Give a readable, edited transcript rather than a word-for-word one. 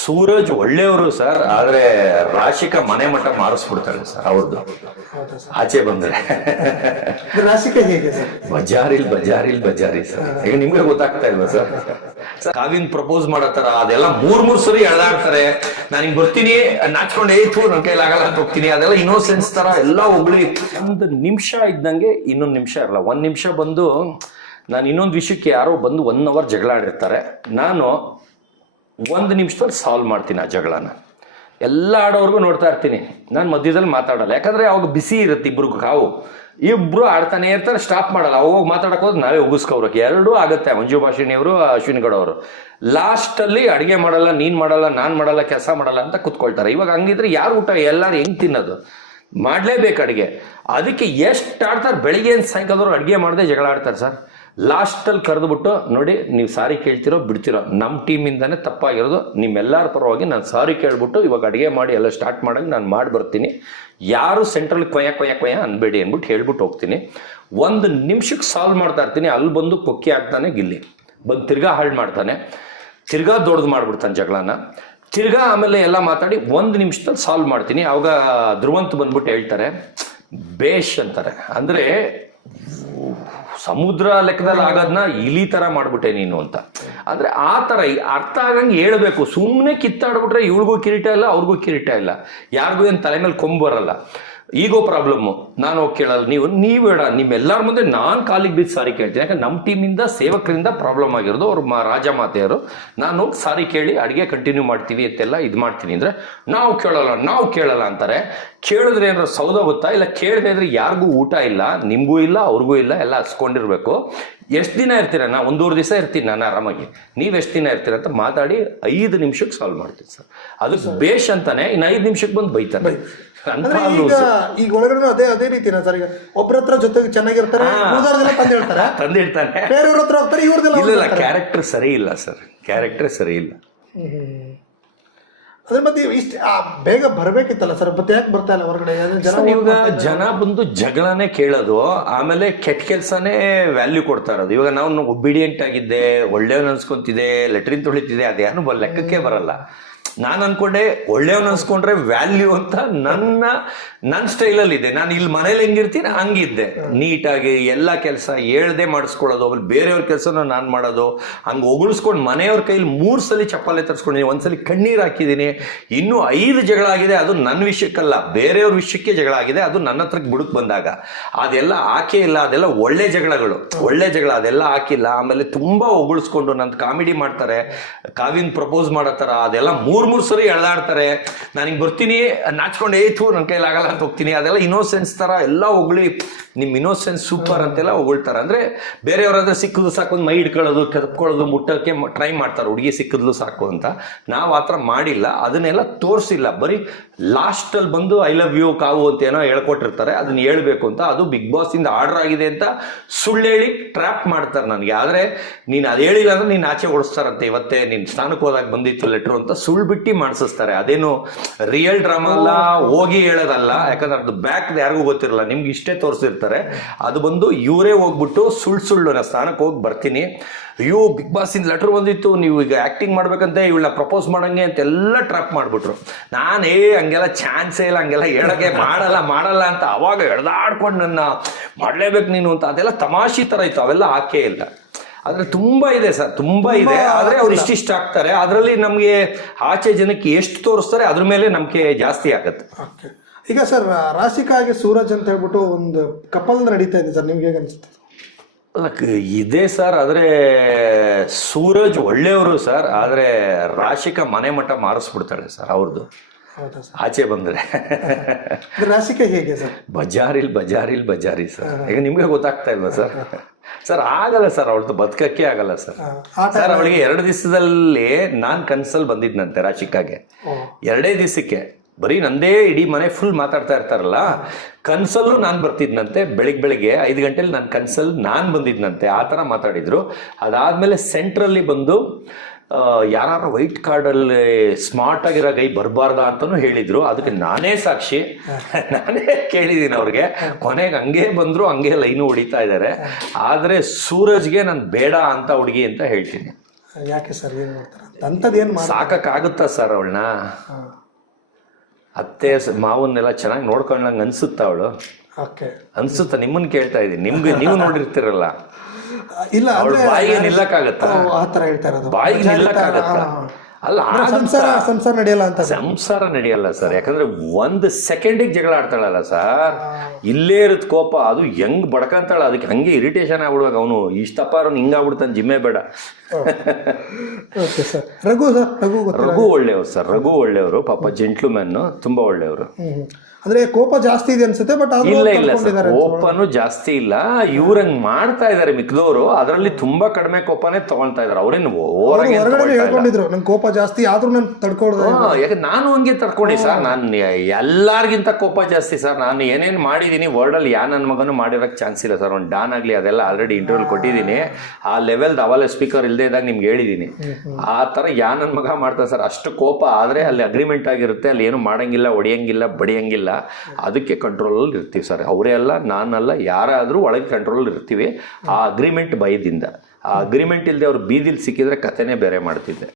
ಸೂರಜ್ ಒಳ್ಳೆಯವರು ಸರ್, ಆದ್ರೆ ರಾಶಿಕಾ ಮನೆ ಮಠ ಮಾರಿಸ್ಬಿಡ್ತಾಳೆ ಸರ್ ಅವ್ರದ್ದು ಆಚೆ ಬಂದ್ರೆ. ರಾಶಿಕಾ ಹೇಗೆ ಸರ್? ಬಜಾರಿ ಸರ್. ಈಗ ನಿಮ್ಗೆ ಗೊತ್ತಾಗ್ತಾ ಇಲ್ವಾ ಸರ್? ಕಾವಿನ್ ಪ್ರಪೋಸ್ ಮಾಡತ್ತಾರ, ಅದೆಲ್ಲ ಮೂರ್ ಸರಿ ಎಳ್ದಾಡ್ತಾರೆ. ನಾನು ಹಿಂಗ್ ಬರ್ತೀನಿ ನಾಚ್ಕೊಂಡು ಏತು ನನ್ನ ಕೈಲಾಗಲ್ಲ ಅಂತ ಹೋಗ್ತೀನಿ, ಅದೆಲ್ಲ ಇನ್ನೋಸೆನ್ಸ್ ತರ ಎಲ್ಲ ಹೊಗಳಿ. ಒಂದು ನಿಮಿಷ ಇದ್ದಂಗೆ ಇನ್ನೊಂದು ನಿಮಿಷ ಇರಲ್ಲ. ಒಂದ್ ನಿಮಿಷ ಬಂದು ನಾನು ಇನ್ನೊಂದು ವಿಷಯಕ್ಕೆ ಯಾರೋ ಬಂದು 1 hour ಜಗಳ ಆಡಿರ್ತಾರೆ, ನಾನು 1 ನಿಮಿಷದಲ್ಲಿ ಸಾಲ್ವ್ ಮಾಡ್ತೀನಿ ಆ ಜಗಳನ. ಎಲ್ಲ ಆಡೋರ್ಗು ನೋಡ್ತಾ ಇರ್ತೀನಿ, ನಾನು ಮಧ್ಯದಲ್ಲಿ ಮಾತಾಡಲ್ಲ. ಯಾಕಂದ್ರೆ ಅವಾಗ ಬಿಸಿ ಇರುತ್ತೆ, ಇಬ್ರು ಆಡ್ತಾನೆ ಇರ್ತಾರೆ, ಸ್ಟಾಪ್ ಮಾಡಲ್ಲ. ಅವಾಗ ಮಾತಾಡಕ್ ಹೋದ್ರೆ ನಾವೇ ಉಗಿಸ್ಕೋಬೇಕು. ಎರಡೂ ಆಗುತ್ತೆ. ಮಂಜು ಭಾಷಿಣಿ ಅವರು, ಅಶ್ವಿನಿ ಗೌಡ ಅವರು ಲಾಸ್ಟಲ್ಲಿ ಅಡುಗೆ ಮಾಡಲ್ಲ, ನೀನ್ ಮಾಡಲ್ಲ, ನಾನ್ ಮಾಡಲ್ಲ, ಕೆಲಸ ಮಾಡಲ್ಲ ಅಂತ ಕುತ್ಕೊಳ್ತಾರೆ. ಇವಾಗ ಹಂಗಿದ್ರೆ ಯಾರು ಊಟ ಎಲ್ಲಾರು ಹೆಂಗ್ ತಿನ್ನೋದು? ಮಾಡ್ಲೇಬೇಕು ಅಡುಗೆ. ಅದಕ್ಕೆ ಎಷ್ಟು ಆಡ್ತಾರೆ, ಬೆಳಿಗ್ಗೆ ಸಾಯಂಕಾಲದವ್ರು ಅಡುಗೆ ಮಾಡದೆ ಜಗಳ ಆಡ್ತಾರೆ ಸರ್. ಲಾಸ್ಟಲ್ಲಿ ಕರೆದುಬಿಟ್ಟು, ನೋಡಿ ನೀವು ಸಾರಿ ಕೇಳ್ತಿರೋ ಬಿಡ್ತಿರೋ, ನಮ್ಮ ಟೀಮಿಂದಾನೇ ತಪ್ಪಾಗಿರೋದು, ನಿಮ್ಮೆಲ್ಲರ ಪರವಾಗಿ ನಾನು ಸಾರಿ ಕೇಳ್ಬಿಟ್ಟು ಇವಾಗ ಅಡುಗೆ ಮಾಡಿ ಎಲ್ಲ ಸ್ಟಾರ್ಟ್ ಮಾಡಂಗೆ ನಾನು ಮಾಡಿ ಬರ್ತೀನಿ, ಯಾರು ಸೆಂಟ್ರಲ್ಲಿ ಕೊಯ್ಯ ಅನ್ಬೇಡಿ ಅಂದ್ಬಿಟ್ಟು ಹೇಳ್ಬಿಟ್ಟು ಹೋಗ್ತೀನಿ. 1 ನಿಮಿಷಕ್ಕೆ ಸಾಲ್ವ್ ಮಾಡ್ತಾ ಇರ್ತೀನಿ. ಅಲ್ಲಿ ಬಂದು ಕೊಕ್ಕಿ ಹಾಕ್ತಾನೆ, ಗಿಲ್ಲಿ ಬಂದು ತಿರ್ಗಾ ಹಾಳು ಮಾಡ್ತಾನೆ, ತಿರ್ಗಾ ದೊಡ್ಡದು ಮಾಡ್ಬಿಡ್ತಾನೆ ಜಗಳನ. ತಿರ್ಗಾ ಆಮೇಲೆ ಎಲ್ಲ ಮಾತಾಡಿ 1 ನಿಮಿಷದಲ್ಲಿ ಸಾಲ್ವ್ ಮಾಡ್ತೀನಿ. ಅವಾಗ ಧ್ರುವಂತ್ ಬಂದ್ಬಿಟ್ಟು ಹೇಳ್ತಾರೆ, ಬೇಷ್ ಅಂತಾರೆ. ಅಂದರೆ ಸಮುದ್ರ ಲೆಕ್ಕದಲ್ಲಿ ಆಗೋದನ್ನ ಇಲಿ ತರ ಮಾಡ್ಬಿಟ್ಟೆ ನೀನು ಅಂತ. ಅಂದ್ರೆ ಆ ತರ ಅರ್ಥ ಆಗಂಗೆ ಹೇಳ್ಬೇಕು. ಸುಮ್ಮನೆ ಕಿತ್ತಾಡ್ಬಿಟ್ರೆ ಇವ್ರಿಗೂ ಕಿರೀಟ ಇಲ್ಲ, ಅವ್ರಿಗೂ ಕಿರೀಟ ಇಲ್ಲ, ಯಾರಿಗೂ ಏನು ತಲೆ ಮೇಲೆ ಕೊಂಬು ಬರಲ್ಲ. ಈಗೋ ಪ್ರಾಬ್ಲಮ್ಮು. ನಾನು ಹೋಗಿ ಕೇಳಲ್ಲ, ನೀವು ಬೇಡ, ನಿಮ್ಮೆಲ್ಲರ ಮುಂದೆ ನಾನು ಕಾಲಿಗೆ ಬಿದ್ದು ಸಾರಿ ಕೇಳ್ತೀನಿ. ಯಾಕಂದ್ರೆ ನಮ್ಮ ಟೀಮಿಂದ ಸೇವಕರಿಂದ ಪ್ರಾಬ್ಲಮ್ ಆಗಿರೋದು, ಅವ್ರು ರಾಜ ಮಾತೆಯರು. ನಾನು ಹೋಗಿ ಸಾರಿ ಕೇಳಿ ಅಡುಗೆ ಕಂಟಿನ್ಯೂ ಮಾಡ್ತೀವಿ ಅಂತೆಲ್ಲ ಇದು ಮಾಡ್ತೀನಿ ಅಂದರೆ ನಾವು ಕೇಳಲ್ಲ ಅಂತಾರೆ. ಕೇಳಿದ್ರೆ ಏನಾರ ಸೌದ ಗೊತ್ತಾ? ಇಲ್ಲ ಕೇಳದೆ ಇದ್ರೆ ಯಾರಿಗೂ ಊಟ ಇಲ್ಲ, ನಿಮಗೂ ಇಲ್ಲ, ಅವ್ರಿಗೂ ಇಲ್ಲ, ಎಲ್ಲ ಹಸ್ಕೊಂಡಿರ್ಬೇಕು. ಎಷ್ಟು ದಿನ ಇರ್ತೀರ? ನಾ 1-2 ದಿವಸ ಇರ್ತೀನಿ ನಾನು ಆರಾಮಾಗಿ, ನೀವು ಎಷ್ಟು ದಿನ ಇರ್ತೀರ ಅಂತ ಮಾತಾಡಿ 5 ನಿಮಿಷಕ್ಕೆ ಸಾಲ್ವ್ ಮಾಡ್ತೀನಿ ಸರ್. ಅದು ಬೇಷ್ ಅಂತಾನೆ. ಇನ್ನು 5 ನಿಮಿಷಕ್ಕೆ ಬಂದು ಬೈತಾನೆ. ಈಗ ಒಳಗಡೆ ಅದೇ ರೀತಿನ ಸರ್. ಈಗ ಒಬ್ಬರ ಹತ್ರ ಜೊತೆಗೆ ಚೆನ್ನಾಗಿರ್ತಾರೆ, ತಂದಿಡ್ತಾನೆ, ಬೇರೆಯವ್ರ ಹತ್ರ ಹೋಗ್ತಾರೆ, ಇವ್ರದೆಲ್ಲ ಕ್ಯಾರೆಕ್ಟರ್ ಸರಿ ಇಲ್ಲ ಸರ್, ಕ್ಯಾರೆಕ್ಟರ್ ಸರಿ ಇಲ್ಲ. ಅದ್ರ ಮತ್ತೆ ಇಷ್ಟ ಬೇಗ ಬರ್ಬೇಕಿತ್ತಲ್ಲ ಸರ್, ಮತ್ತೆ ಯಾಕೆ ಬರ್ತಾ ಇಲ್ಲ ಹೊರಗಡೆ? ಇವಾಗ ಜನ ಬಂದು ಜಗಳನೇ ಕೇಳೋದು, ಆಮೇಲೆ ಕೆಟ್ಟ ಕೆಲಸನೇ ವ್ಯಾಲ್ಯೂ ಕೊಡ್ತಾ ಇರೋದು. ಇವಾಗ ನಾವು ಒಬಿಡಿಯಂಟ್ ಆಗಿದ್ದೆ, ಒಳ್ಳೆಯವನ್ ಅನ್ಸ್ಕೊಂತಿದೆ, ಲೆಟ್ರಿನ್ ತೊಳಿತಿದೆ, ಅದೇನು ಲೆಕ್ಕಕ್ಕೆ ಬರಲ್ಲ. ನಾನು ಅನ್ಕೊಂಡೆ ಒಳ್ಳೆಯವನ್ ಅನ್ಸ್ಕೊಂಡ್ರೆ ವ್ಯಾಲ್ಯೂ ಅಂತ ನನ್ನ ಸ್ಟೈಲಲ್ಲಿ ಇದೆ. ನಾನು ಇಲ್ಲಿ ಮನೇಲಿ ಹೆಂಗಿರ್ತೀನಿ ಹಂಗಿದ್ದೆ, ನೀಟಾಗಿ ಎಲ್ಲ ಕೆಲಸ ಹೇಳ್ದೆ ಮಾಡಿಸ್ಕೊಳ್ಳೋದು, ಆಮೇಲೆ ಬೇರೆಯವ್ರ ಕೆಲಸನ ನಾನು ಮಾಡೋದು, ಹಂಗೆ ಹೊಗಳಿಸ್ಕೊಂಡು ಮನೆಯವ್ರ ಕೈಲಿ 3 ಸಲ ಚಪ್ಪಾಳೆ ತರಿಸ್ಕೊಂಡಿದ್ದೀನಿ, 1 ಸಲ ಕಣ್ಣೀರು ಹಾಕಿದ್ದೀನಿ. ಇನ್ನೂ 5 ಜಗಳ ಆಗಿದೆ. ಅದು ನನ್ನ ವಿಷಯಕ್ಕಲ್ಲ, ಬೇರೆಯವ್ರ ವಿಷಯಕ್ಕೆ ಜಗಳ ಆಗಿದೆ. ಅದು ನನ್ನ ಹತ್ರಕ್ಕೆ ಬುಡಕ್ ಬಂದಾಗ ಅದೆಲ್ಲ ಹಾಕೇ ಇಲ್ಲ. ಅದೆಲ್ಲ ಒಳ್ಳೆ ಜಗಳ ಅದೆಲ್ಲ ಹಾಕಿಲ್ಲ. ಆಮೇಲೆ ತುಂಬಾ ಹೊಗಳಿಸ್ಕೊಂಡು ನಂದು ಕಾಮಿಡಿ ಮಾಡ್ತಾರೆ, ಕಾವಿನ್ ಪ್ರಪೋಸ್ ಮಾಡತ್ತಾರ, ಅದೆಲ್ಲ 3 ಸರಿ ಎಳ್ದಾಡ್ತಾರೆ. ನಾನು ಹಿಂಗೆ ಬರ್ತೀನಿ ನಾಚ್ಕೊಂಡು ಏತು ನನ್ನ ಕೈಲಾಗಲ್ಲ ಅಂತ ಹೋಗ್ತೀನಿ. ಅದೆಲ್ಲ ಇನ್ನೋಸೆನ್ಸ್ ತರ ಎಲ್ಲ ಹೊಗಳಿ, ನಿಮ್ ಇನ್ನೋಸೆನ್ಸ್ ಸೂಪರ್ ಅಂತೆಲ್ಲ ಹೊಗಳ್ತಾರೆ. ಅಂದ್ರೆ ಬೇರೆಯವರಾದ್ರೆ ಸಿಕ್ಕಿದ್ರು ಸಾಕು ಮೈ ಹಿಡ್ಕೊಳ್ಳೋದು, ಕದ್ಕೊಳ್ಳೋದು, ಮುಟ್ಟಕ್ಕೆ ಟ್ರೈ ಮಾಡ್ತಾರೆ, ಹುಡುಗಿ ಸಿಕ್ಕಿದ್ಲು ಸಾಕು ಅಂತ. ನಾವು ಆ ಥರ ಮಾಡಿಲ್ಲ, ಅದನ್ನೆಲ್ಲ ತೋರಿಸಿಲ್ಲ. ಬರೀ ಲಾಸ್ಟಲ್ಲಿ ಬಂದು ಐ ಲವ್ ಯು ಕಾವು ಅಂತ ಏನೋ ಹೇಳ್ಕೊಟ್ಟಿರ್ತಾರೆ, ಅದನ್ನ ಹೇಳ್ಬೇಕು ಅಂತ. ಅದು ಬಿಗ್ ಬಾಸ್ ಇಂದ ಆರ್ಡರ್ ಆಗಿದೆ ಅಂತ ಸುಳ್ಳು ಹೇಳಿ ಟ್ರ್ಯಾಪ್ ಮಾಡ್ತಾರೆ ನನಗೆ. ಆದ್ರೆ ನೀನು ಅದು ಹೇಳಿಲ್ಲ ಅಂದ್ರೆ ನೀನು ಆಚೆ ಓಡಿಸ್ತಾರಂತೆ, ಇವತ್ತೇ ನೀನು ಸ್ಥಾನಕ್ಕೆ ಹೋದಾಗ ಬಂದಿತ್ತು ಲೆಟ್ರು ಅಂತ ಸುಳ್ಳು ಬಿಟ್ಟು ಮಾಡಿಸ್ತಾರೆ. ಅದೇನು ರಿಯಲ್ ಡ್ರಾಮಾ ಅಲ್ಲ, ಹೋಗಿ ಹೇಳೋದಲ್ಲ. ಯಾಕಂದ್ರೆ ಅದು ಬ್ಯಾಕ್ ಯಾರಿಗೂ ಗೊತ್ತಿರಲ್ಲ, ನಿಮ್ಗೆ ಇಷ್ಟೇ ತೋರಿಸಿರ್ತಾರೆ. ಅದು ಬಂದು ಇವರೇ ಹೋಗ್ಬಿಟ್ಟು ಸುಳ್ಳು ನಾ ಸ್ಥಾನಕ್ಕೆ ಹೋಗಿ ಬರ್ತೀನಿ, ಅಯ್ಯೋ ಬಿಗ್ ಬಾಸ್ ಇಂದ ಲೆಟರ್ ಬಂದಿತ್ತು, ನೀವು ಈಗ ಆಕ್ಟಿಂಗ್ ಮಾಡ್ಬೇಕಂತ ಇವಳನ್ನ ಪ್ರಪೋಸ್ ಮಾಡಂಗೆ ಅಂತೆಲ್ಲ ಟ್ರಾಪ್ ಮಾಡ್ಬಿಟ್ರು. ನಾನೇ ಹಂಗೆಲ್ಲ ಚಾನ್ಸೇ ಇಲ್ಲ, ಹಂಗೆಲ್ಲ ಹೇಳಕ್ಕೆ ಮಾಡಲ್ಲ ಅಂತ ಅವಾಗ ಎಳ್ದಾಡ್ಕೊಂಡು ನನ್ನ ಮಾಡ್ಲೇಬೇಕು ನೀನು ಅಂತ. ಅದೆಲ್ಲ ತಮಾಷೆ ತರ ಇತ್ತು, ಅವೆಲ್ಲ ಹಾಕೇ ಇಲ್ಲ. ಆದ್ರೆ ತುಂಬಾ ಇದೆ ಸರ್, ತುಂಬಾ ಇದೆ. ಆದ್ರೆ ಅವ್ರು ಇಷ್ಟಿಷ್ಟ ಆಗ್ತಾರೆ. ಅದರಲ್ಲಿ ನಮ್ಗೆ ಆಚೆ ಜನಕ್ಕೆ ಎಷ್ಟು ತೋರಿಸ್ತಾರೆ ಅದ್ರ ಮೇಲೆ ನಂಬಿಕೆ ಜಾಸ್ತಿ ಆಗತ್ತೆ. ಈಗ ಸರ್ ರಾಶಿಕಾಗೆ ಸೂರಜ್ ಅಂತ ಹೇಳ್ಬಿಟ್ಟು ಒಂದು ಕಪಲ್ ನಡೀತಾ ಇದೆ ಸರ್, ನಿಮ್ಗೆ ಹೇಗೆ ಅನಿಸುತ್ತೆ? ಇದೆ ಸರ್, ಆದ್ರೆ ಸೂರಜ್ ಒಳ್ಳೆಯವರು ಸರ್, ಆದ್ರೆ ರಾಶಿಕಾ ಮನೆ ಮಠ ಮಾರಿಸ್ಬಿಡ್ತಾಳೆ ಸರ್ ಅವ್ರದ್ದು ಆಚೆ ಬಂದ್ರೆ. ರಾಶಿಕಾ ಹೇಗೆ ಸರ್? ಬಜಾರಿ ಸರ್. ಈಗ ನಿಮ್ಗೆ ಗೊತ್ತಾಗ್ತಾ ಇಲ್ವಾ ಸರ್? ಸರ್ ಆಗಲ್ಲ ಸರ್, ಅವಳದು ಬದುಕಕ್ಕೆ ಆಗಲ್ಲ ಸರ್. ಸರ್ ಅವಳಿಗೆ 2 ದಿವಸದಲ್ಲಿ ನಾನ್ ಕನ್ಸಲ್ ಬಂದಿದ್ನಂತೆ ರಾಶಿಕಾಗೆ. 2 ದಿವಸಕ್ಕೆ ಬರೀ ನಂದೇ ಇಡೀ ಮನೆ ಫುಲ್ ಮಾತಾಡ್ತಾ ಇರ್ತಾರಲ್ಲ, ಕನ್ಸಲ್ಲೂ ನಾನು ಬರ್ತಿದ್ನಂತೆ. ಬೆಳಿಗ್ಗೆ 5 ಗಂಟೆಲಿ ನನ್ನ ಕನ್ಸಲ್ ನಾನು ಬಂದಿದ್ನಂತೆ, ಆ ಥರ ಮಾತಾಡಿದ್ರು. ಅದಾದ್ಮೇಲೆ ಸೆಂಟ್ರಲ್ಲಿ ಬಂದು ಯಾರು ವೈಟ್ ಕಾರ್ಡಲ್ಲಿ ಸ್ಮಾರ್ಟ್ ಆಗಿರೋ ಗೈ ಬರಬಾರ್ದ ಅಂತಲೂ ಹೇಳಿದ್ರು. ಅದಕ್ಕೆ ನಾನೇ ಸಾಕ್ಷಿ, ನಾನೇ ಕೇಳಿದ್ದೀನಿ ಅವ್ರಿಗೆ. ಕೊನೆಗೆ ಹಂಗೆ ಬಂದರು, ಹಂಗೆ ಲೈನು ಹೊಡಿತಾ ಇದ್ದಾರೆ. ಆದರೆ ಸೂರಜ್ಗೆ ನಾನು ಬೇಡ ಅಂತ ಹುಡುಗಿ ಅಂತ ಹೇಳ್ತೀನಿ. ಯಾಕೆ ಸರ್, ಏನು ಮಾಡ್ತಾರೆ? ಅಂಥದ್ದೇನು ಸಾಕಾಗುತ್ತಾ ಸರ್ ಅವಳನ್ನ? ಅತ್ತೆ ಮಾವನ್ನೆಲ್ಲ ಚೆನ್ನಾಗಿ ನೋಡ್ಕೊಂಡಂಗೆ ಅನ್ಸುತ್ತಾ ಅವಳು? ಓಕೆ, ಅನ್ಸುತ್ತಾ? ನಿಮ್ಮನ್ನ ಕೇಳ್ತಾ ಇದ್ದೀನಿ, ನೀವು ನೋಡಿರ್ತಿರಲ್ಲ. ಇಲ್ಲ ಅವಳ ಬಾಯಿಗೆ ನಿಲ್ಲಕ್ಕಾಗತ್ತಾ? ಆ ಥರ ಹೇಳ್ತಾ ಇರೋದು. ಬಾಯಿಗೆ ನಿಲ್ಲಕ್ಕಾಗತ್ತಾ? ಅಲ್ಲ, ಸಂಸಾರ ನಡೆಯಲ್ಲ ಅಂತ. ಸಂಸಾರ ನಡೆಯಲ್ಲ ಸರ್, ಯಾಕಂದ್ರೆ 1 ಸೆಕೆಂಡಿಗೆ ಜಗಳ ಆಡ್ತಾಳಲ್ಲ ಸರ್, ಇಲ್ಲೇ ಇರುತ್ತೆ ಕೋಪ, ಅದು ಹೆಂಗ್ ಬಡ್ಕಂತಾಳ, ಅದಕ್ಕೆ ಹಂಗೆ ಇರಿಟೇಷನ್ ಆಗ್ಬಿಡುವಾಗ ಅವನು ಇಷ್ಟಪ್ಪ ಅವ್ನು ಹಿಂಗಾಗ್ಬಿಡ್ತಾನೆ, ಜಿಮ್ಮೆ ಬೇಡ. Okay sir. ರಘು ಒಳ್ಳೆಯವರು ಸರ್, ರಘು ಒಳ್ಳೆಯವರು, ಪಾಪ ಜೆಂಟ್ಲ್ಮ್ಯಾನ್, ತುಂಬಾ ಒಳ್ಳೆಯವರು. ಅಂದ್ರೆ ಕೋಪ ಜಾಸ್ತಿ ಇದೆ ಅನ್ಸುತ್ತೆ, ಬಟ್ ಇಲ್ಲ ಸರ್, ಕೋಪನು ಜಾಸ್ತಿ ಇಲ್ಲ. ಇವ್ರಂಗ್ ಮಾಡ್ತಾ ಇದಾರೆ ಮಿಕ್ದವರು, ಅದರಲ್ಲಿ ತುಂಬಾ ಕಡಿಮೆ ಕೋಪನೇ ತಗೊಳ್ತಾ ಇದಾರೆ. ಅವ್ರೇನು ಓವರಾಗಿ ಹೇಳ್ಕೊಂಡಿದ್ರು ನಂಗೆ ಕೋಪ ಜಾಸ್ತಿ ಆದ್ರೂ ನಾನು ತಡ್ಕೊಳ್ದೆ. ಯಾಕಂದ್ರೆ ನಾನು ಹಂಗೆ ತಡ್ಕೊಂಡಿ ಸರ್, ನಾನು ಎಲ್ಲಾರ್ಗಿಂತ ಕೋಪ ಜಾಸ್ತಿ ಸರ್. ನಾನು ಏನೇನು ಮಾಡಿದೀನಿ ವರ್ಲ್ಡ್ ಅಲ್ಲಿ ನನ್ನ ಮಗನು ಮಾಡಿರೋಕ್ ಚಾನ್ಸ್ ಇಲ್ಲ ಸರ್. ಒಂದು ಡಾನ್ ಆಗ್ಲಿ ಅದೆಲ್ಲ ಆಲ್ರೆಡಿ ಇಂಟರ್ವ್ಯೂ ಕೊಟ್ಟಿದ್ದೀನಿ. ಆ ಲೆವೆಲ್ ಅವಾಲೆ ಸ್ಪೀಕರ್ ಇಲ್ಲದೆ ಇದ್ದಾಗ ನಿಮ್ಗೆ ಹೇಳಿದೀನಿ. ಆ ತರ ನನ್ನ ಮಗ ಮಾಡ್ತಾರೆ ಸರ್. ಅಷ್ಟು ಕೋಪ ಆದ್ರೆ ಅಲ್ಲಿ ಅಗ್ರಿಮೆಂಟ್ ಆಗಿರುತ್ತೆ, ಅಲ್ಲಿ ಏನು ಮಾಡಂಗಿಲ್ಲ, ಹೊಡಿಯಂಗಿಲ್ಲ, ಬಡಿಯಂಗಿಲ್ಲ. ಅದಕ್ಕೆ ಕಂಟ್ರೋಲಲ್ಲಿ ಇರ್ತೀವಿ ಸರ್. ಅವರೇ ಅಲ್ಲ, ನಾನಲ್ಲ, ಯಾರಾದರೂ ಒಳಗೆ ಕಂಟ್ರೋಲಲ್ಲಿ ಇರ್ತೀವಿ. ಆ ಅಗ್ರಿಮೆಂಟ್ ಭಯದಿಂದ. ಆ ಅಗ್ರಿಮೆಂಟ್ ಇಲ್ಲದೆ ಅವ್ರು ಬೀದಿಲಿ ಸಿಕ್ಕಿದ್ರೆ ಕಥೆನೇ ಬೇರೆ ಮಾಡ್ತಿದ್ದೆ.